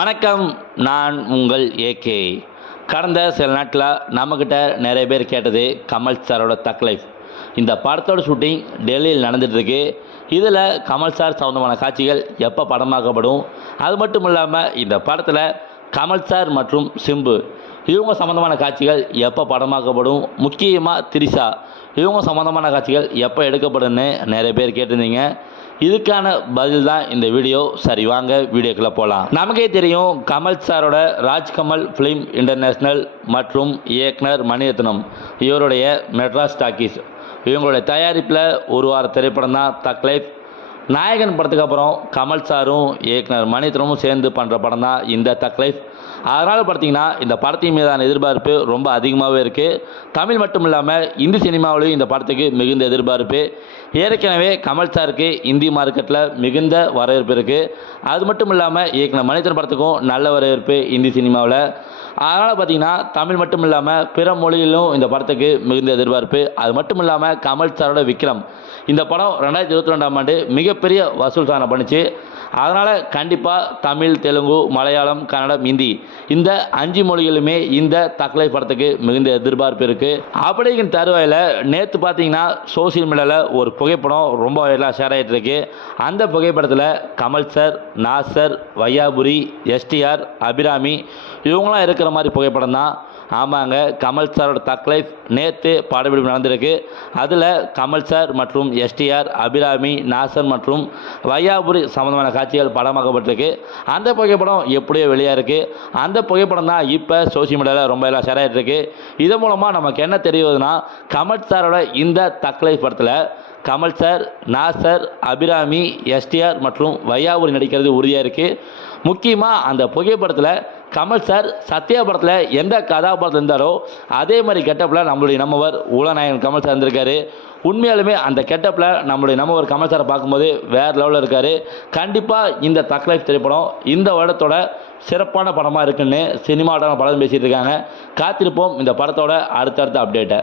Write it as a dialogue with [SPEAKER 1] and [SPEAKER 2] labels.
[SPEAKER 1] வணக்கம் நான் உங்கள் ஏகே கடந்த சில நாட்டில் நம்மக்கிட்ட நிறைய பேர் கேட்டது கமல் சாரோட தக் லைஃப். இந்த படத்தோட ஷூட்டிங் டெல்லியில் நடந்துகிட்ருக்கு இதில் கமல் சார் சம்மந்தமான காட்சிகள் எப்போ படமாக்கப்படும்? அது மட்டும் இல்லாமல் இந்த படத்தில் கமல் சார் மற்றும் சிம்பு இவங்க சம்மந்தமான காட்சிகள் எப்போ படமாக்கப்படும்? முக்கியமாக திரிஷா இவங்க சம்மந்தமான காட்சிகள் எப்போ எடுக்கப்படும்னு நிறைய பேர் கேட்டிருந்தீங்க. இதுக்கான பதில் தான் இந்த வீடியோ. சரி வாங்க வீடியோக்குள்ளே போகலாம் நமக்கே தெரியும் கமல் சாரோட ராஜ்கமல் ஃபிலிம் இன்டர்நேஷ்னல் மற்றும் இயக்குனர் மணிரத்னம் இவருடைய மெட்ராஸ் டாக்கீஸ். இவங்களுடைய தயாரிப்பில் ஒரு வார திரைப்படம் தான் தக்லைஃப் நாயகன் படத்துக்கு அப்புறம் கமல் சாரும் இயக்குனர் மணிரத்னமும் சேர்ந்து பண்ணுற படம் தான் இந்த தக்லைஃப் அதனால் பார்த்தீங்கன்னா இந்த படத்தின் மீதான எதிர்பார்ப்பு ரொம்ப அதிகமாகவே இருக்குது தமிழ் மட்டும் இல்லாமல் இந்தி சினிமாவிலையும் இந்த படத்துக்கு மிகுந்த எதிர்பார்ப்பு. ஏற்கனவே கமல் சாருக்கு இந்தி மார்க்கெட்டில் மிகுந்த வரவேற்பு இருக்குது அது மட்டும் இல்லாமல் இயக்குனர் மனிதன் படத்துக்கும் நல்ல வரவேற்பு இந்தி சினிமாவில். அதனால் பார்த்தீங்கன்னா தமிழ் மட்டும் இல்லாமல் பிற மொழியிலும் இந்த படத்துக்கு மிகுந்த எதிர்பார்ப்பு. அது மட்டும் இல்லாமல் கமல் சாரோட விக்ரம். இந்த படம் ரெண்டாயிரத்தி இருபத்தி ரெண்டாம் ஆண்டு மிக மிகப்பெரிய வசூல் சாதனை பண்ணிச்சு. அதனால் கண்டிப்பாக தமிழ் தெலுங்கு மலையாளம் கன்னடம் ஹிந்தி இந்த அஞ்சு மொழிகளுமே இந்த தக்கலை படத்துக்கு மிகுந்த எதிர்பார்ப்பு இருக்குது அப்படிங்கிற தருவாயில் நேற்று பார்த்தீங்கன்னா சோசியல் மீடியாவில் ஒரு புகைப்படம் ரொம்ப வைரலாக ஷேர் ஆகிட்டு இருக்கு. அந்த புகைப்படத்தில் கமல் சார் நாசர் வையாபுரி எஸ்டிஆர் அபிராமி இவங்களாம் இருக்கிற மாதிரி புகைப்படம் தான் ஆமாங்க கமல் சாரோட தக்லைஃப் நேற்று படப்பிடிப்பு நடந்திருக்கு. அதில் கமல் சார் மற்றும் எஸ்டிஆர் அபிராமி நாசர் மற்றும் வையாபுரி சம்மந்தமான காட்சிகள் படமாக்கப்பட்டிருக்கு. அந்த புகைப்படம் எப்படியோ வெளியாக இருக்குது அந்த புகைப்படம் தான் இப்போ சோசியல் மீடியாவில் ரொம்ப எல்லாம் ஷேர் ஆகிட்டு இருக்கு. இதன் மூலமாக நமக்கு என்ன தெரியுதுன்னா கமல் சாரோட இந்த தக்லைஃப் படத்தில் கமல் சார் நாசர் அபிராமி எஸ்டிஆர் மற்றும் வையாபுரி நடிக்கிறது உறுதியாக இருக்குது முக்கியமாக அந்த புகைப்படத்தில் கமல் சார் சத்யாபுரத்தில் எந்த கதாபாத்திரம் இருந்தாரோ அதே மாதிரி கெட்டப்பில் நம்மளுடைய நம்மவர் உலநாயகன் கமல் சார் இருந்திருக்காரு. உண்மையாலுமே அந்த கெட்டப்பில் நம்மளுடைய நம்மவர் கமல் சாரை பார்க்கும்போது வேறு லெவலில் இருக்கார். கண்டிப்பாக இந்த தக் லைஃப் திரைப்படம் இந்த வருடத்தோட சிறப்பான படமாக இருக்குன்னு சினிமாவோட படம் பேசிகிட்டு இருக்காங்க. காத்திருப்போம் இந்த படத்தோட அடுத்தடுத்த அப்டேட்டை